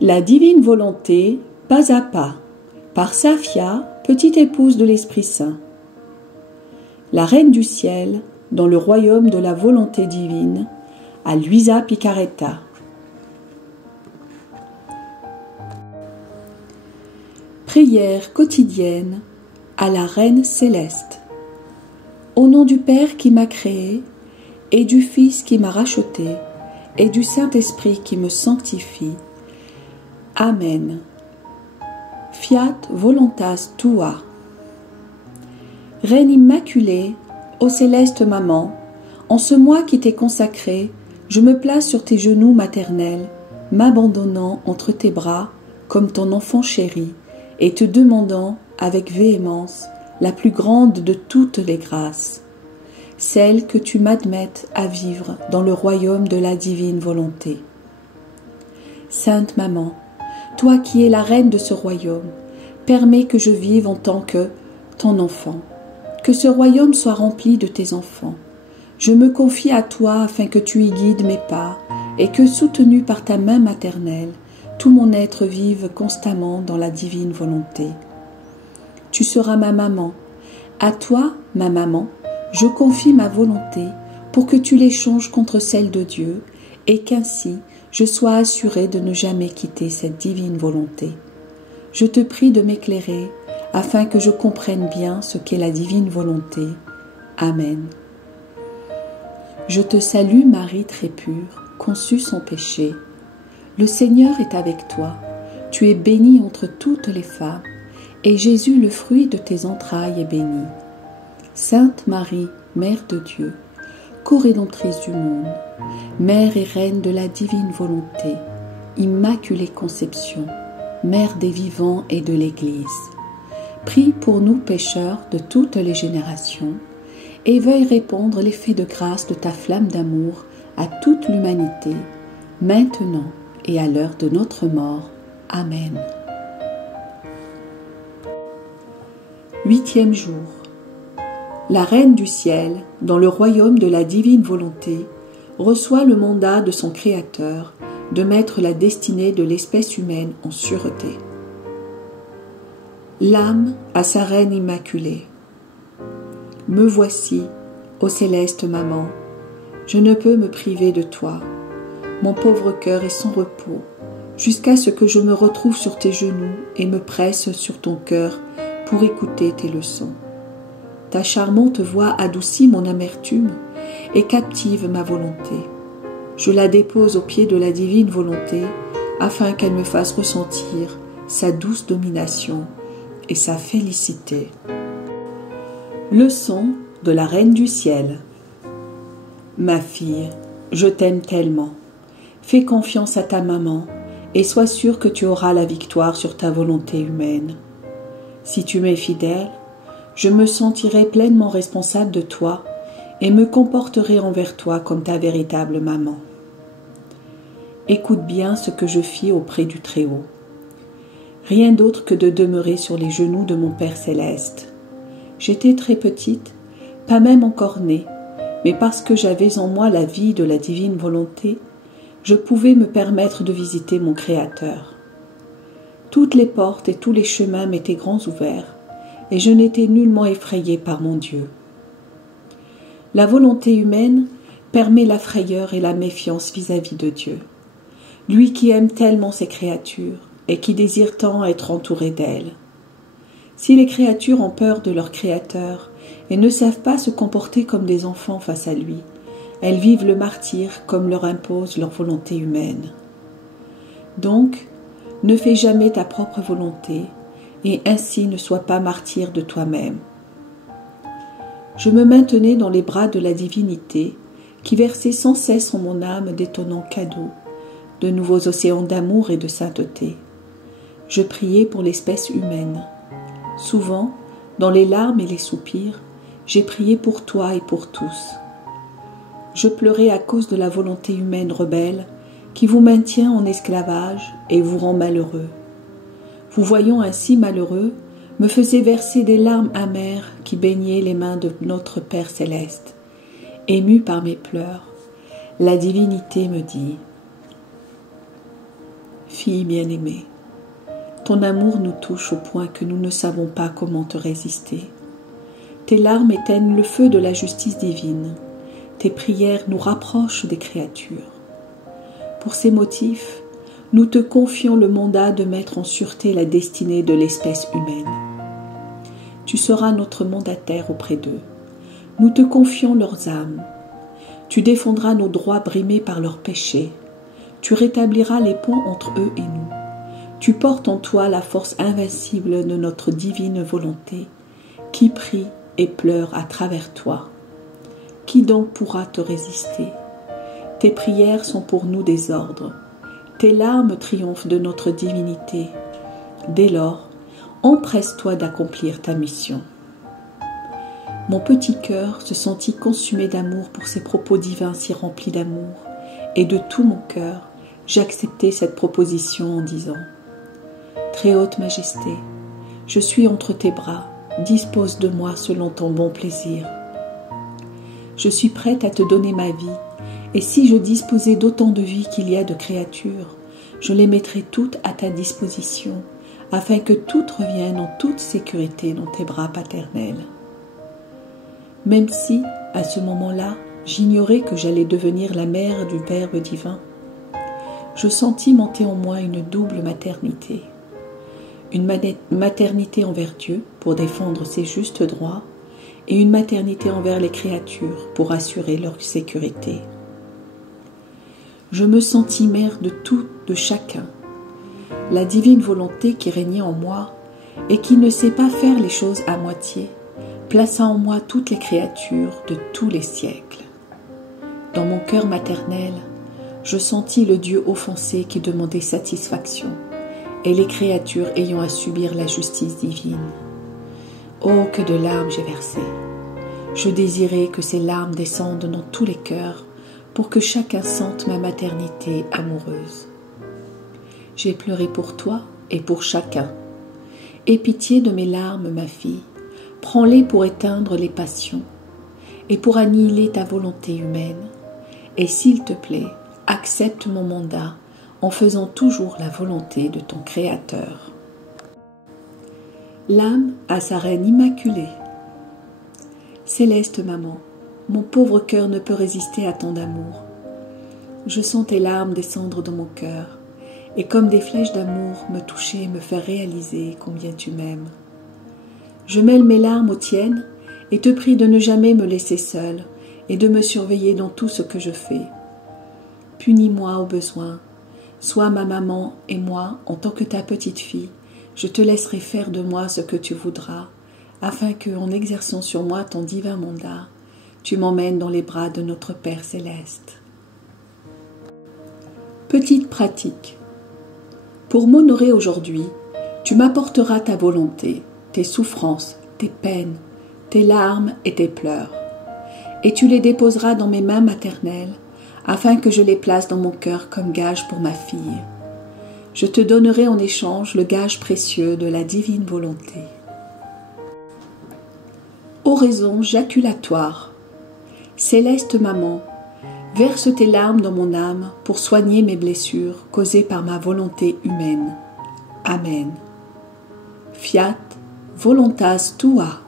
La divine volonté, pas à pas, par Safia, petite épouse de l'Esprit Saint. La Reine du Ciel, dans le royaume de la volonté divine, à Luisa Picaretta. Prière quotidienne à la Reine céleste. Au nom du Père qui m'a créé, et du Fils qui m'a racheté, et du Saint-Esprit qui me sanctifie. Amen. Fiat voluntas tua. Reine immaculée, ô céleste maman, en ce mois qui t'est consacré, je me place sur tes genoux maternels, m'abandonnant entre tes bras comme ton enfant chéri, et te demandant avec véhémence la plus grande de toutes les grâces, celle que tu m'admettes à vivre dans le royaume de la divine volonté. Sainte Maman, toi qui es la reine de ce royaume, permets que je vive en tant que ton enfant, que ce royaume soit rempli de tes enfants. Je me confie à toi afin que tu y guides mes pas et que, soutenu par ta main maternelle, tout mon être vive constamment dans la divine volonté. Tu seras ma maman. À toi, ma maman, je confie ma volonté pour que tu l'échanges contre celle de Dieu et qu'ainsi je sois assurée de ne jamais quitter cette divine volonté. Je te prie de m'éclairer afin que je comprenne bien ce qu'est la divine volonté. Amen. Je te salue Marie très pure, conçue sans péché. Le Seigneur est avec toi. Tu es bénie entre toutes les femmes, et Jésus, le fruit de tes entrailles, est béni. Sainte Marie, Mère de Dieu, co-rédemptrice du monde, Mère et Reine de la divine volonté, Immaculée Conception, Mère des vivants et de l'Église, prie pour nous pécheurs de toutes les générations, et veuille répandre l'effet de grâce de ta flamme d'amour à toute l'humanité, maintenant et à l'heure de notre mort. Amen. 8e jour. La Reine du Ciel, dans le royaume de la divine volonté, reçoit le mandat de son Créateur de mettre la destinée de l'espèce humaine en sûreté. L'âme à sa Reine immaculée. Me voici, ô céleste maman, je ne peux me priver de toi. Mon pauvre cœur est sans repos, jusqu'à ce que je me retrouve sur tes genoux et me presse sur ton cœur pour écouter tes leçons. Ta charmante voix adoucit mon amertume et captive ma volonté. Je la dépose aux pieds de la divine volonté afin qu'elle me fasse ressentir sa douce domination et sa félicité. Leçon de la Reine du Ciel. Ma fille, je t'aime tellement. Fais confiance à ta maman et sois sûre que tu auras la victoire sur ta volonté humaine. Si tu m'es fidèle, je me sentirai pleinement responsable de toi et me comporterai envers toi comme ta véritable maman. Écoute bien ce que je fis auprès du Très-Haut. Rien d'autre que de demeurer sur les genoux de mon Père céleste. J'étais très petite, pas même encore née, mais parce que j'avais en moi la vie de la divine volonté, je pouvais me permettre de visiter mon Créateur. Toutes les portes et tous les chemins m'étaient grands ouverts, et je n'étais nullement effrayée par mon Dieu. La volonté humaine permet la frayeur et la méfiance vis-à-vis de Dieu, lui qui aime tellement ses créatures et qui désire tant être entouré d'elles. Si les créatures ont peur de leur Créateur et ne savent pas se comporter comme des enfants face à lui, elles vivent le martyre comme leur impose leur volonté humaine. Donc, ne fais jamais ta propre volonté, et ainsi ne sois pas martyr de toi-même. Je me maintenais dans les bras de la divinité, qui versait sans cesse en mon âme d'étonnants cadeaux, de nouveaux océans d'amour et de sainteté. Je priais pour l'espèce humaine. Souvent, dans les larmes et les soupirs, j'ai prié pour toi et pour tous. Je pleurais à cause de la volonté humaine rebelle qui vous maintient en esclavage et vous rend malheureux. Vous voyant ainsi malheureux, me faisait verser des larmes amères qui baignaient les mains de notre Père céleste. Ému par mes pleurs, la divinité me dit « fille bien-aimée. Ton amour nous touche au point que nous ne savons pas comment te résister. Tes larmes éteignent le feu de la justice divine. Tes prières nous rapprochent des créatures. Pour ces motifs, nous te confions le mandat de mettre en sûreté la destinée de l'espèce humaine. Tu seras notre mandataire auprès d'eux. Nous te confions leurs âmes. Tu défendras nos droits brimés par leurs péchés. Tu rétabliras les ponts entre eux et nous. Tu portes en toi la force invincible de notre divine volonté, qui prie et pleure à travers toi. Qui donc pourra te résister? Tes prières sont pour nous des ordres. Tes larmes triomphent de notre divinité. Dès lors, empresse-toi d'accomplir ta mission. Mon petit cœur se sentit consumé d'amour pour ces propos divins si remplis d'amour, et de tout mon cœur, j'acceptai cette proposition en disant « Très haute Majesté, je suis entre tes bras, dispose de moi selon ton bon plaisir. Je suis prête à te donner ma vie, et si je disposais d'autant de vie qu'il y a de créatures, je les mettrais toutes à ta disposition, afin que toutes reviennent en toute sécurité dans tes bras paternels. » Même si, à ce moment-là, j'ignorais que j'allais devenir la mère du Verbe divin, je sentis monter en moi une double maternité. Une maternité envers Dieu pour défendre ses justes droits et une maternité envers les créatures pour assurer leur sécurité. Je me sentis mère de tout, de chacun. La divine volonté qui régnait en moi et qui ne sait pas faire les choses à moitié, plaça en moi toutes les créatures de tous les siècles. Dans mon cœur maternel, je sentis le Dieu offensé qui demandait satisfaction, et les créatures ayant à subir la justice divine. Oh, que de larmes j'ai versées! Je désirais que ces larmes descendent dans tous les cœurs pour que chacun sente ma maternité amoureuse. J'ai pleuré pour toi et pour chacun. Aie pitié de mes larmes, ma fille. Prends-les pour éteindre les passions et pour annihiler ta volonté humaine. Et s'il te plaît, accepte mon mandat en faisant toujours la volonté de ton Créateur. L'âme à sa reine immaculée. Céleste maman, mon pauvre cœur ne peut résister à tant d'amour. Je sens tes larmes descendre dans mon cœur et comme des flèches d'amour me toucher et me faire réaliser combien tu m'aimes. Je mêle mes larmes aux tiennes et te prie de ne jamais me laisser seule et de me surveiller dans tout ce que je fais. Punis-moi au besoin. Sois ma maman et moi, en tant que ta petite fille, je te laisserai faire de moi ce que tu voudras, afin que, en exerçant sur moi ton divin mandat, tu m'emmènes dans les bras de notre Père céleste. Petite pratique. Pour m'honorer aujourd'hui, tu m'apporteras ta volonté, tes souffrances, tes peines, tes larmes et tes pleurs, et tu les déposeras dans mes mains maternelles, afin que je les place dans mon cœur comme gage pour ma fille. Je te donnerai en échange le gage précieux de la divine volonté. Oraison jaculatoire. Céleste maman, verse tes larmes dans mon âme pour soigner mes blessures causées par ma volonté humaine. Amen. Fiat voluntas tua.